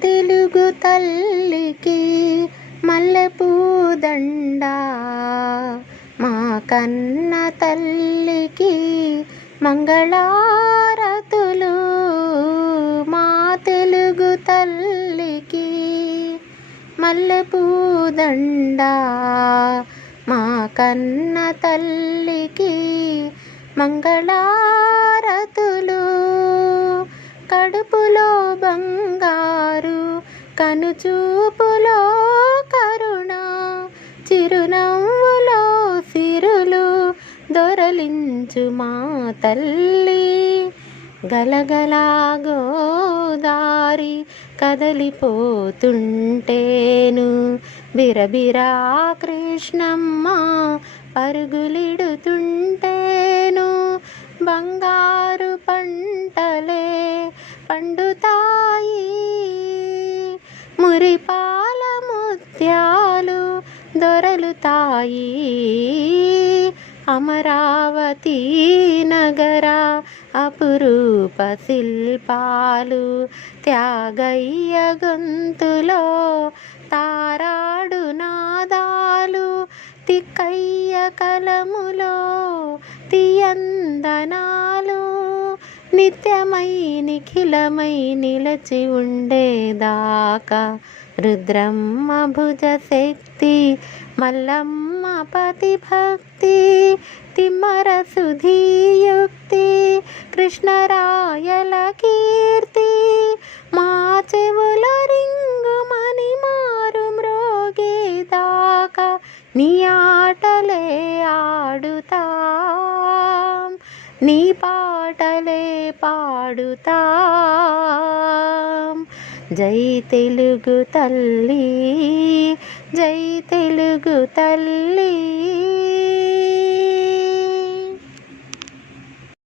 తెలుగు తల్లికి మల్లెపూదండ, మా కన్న తల్లికి మంగళారతులు. మా తెలుగు తల్లికి మల్లెపూదండ, మా కన్న తల్లికి మంగళారతులు. కడుపులో బంగారు, కనుచూపులో కరుణ, చిరునవ్వులో సిరులు దొరలించు మా తల్లి. గలగలా గోదారి కదలిపోతుంటేను, బిరబిరా కృష్ణమ్మ పరుగులిడుతుంటేను, బంగారు పంటలే పండుతాయి, మురిపాల ముత్యాలు దొరలుతాయి. అమరావతి నగర అపురూప శిల్పాలు, త్యాగయ్య గొంతులో తారాడు నాదాలు, తిక్కయ్య కలములో తియందనాలు, నిత్యమై నిఖిలమై నిలచి ఉండేదాకా రుద్రమ్మ భుజ శక్తి, మల్లమ్మ పతి భక్తి, తిమ్మర సుధీయుక్తి, కృష్ణరాయల కీర్తి. మా చెవుల రింగుమని మారు మ్రోగేదాకా నీ ఆటలే ఆడుతాం, నీ పాటలే పాడుతాం. జై తెలుగు తల్లి, జై తెలుగు తల్లి.